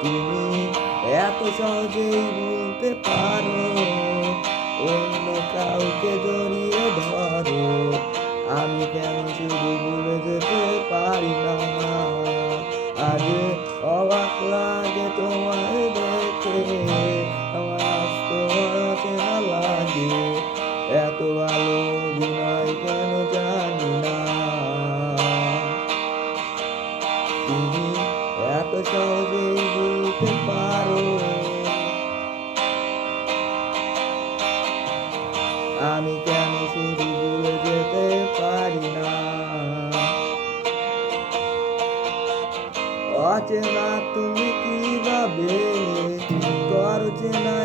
তুমি এত সহজেই ভুলতে পারো, অন্য কাউকে জড়িয়ে ধরো, আমি কেন শুধু ভুলে যেতে পারি না। আজ অবাক লাগে তোমায় দেখে, আমার আস্ত অচেনা লাগে, এত ভালো অভিনয় কেন জানি না। তুমি এত সহজেই ভুলতে পারো, আমি কেন শুধু ভুলে যেতে পারি না। অচেনা তুমি কিভাবে করো চেনা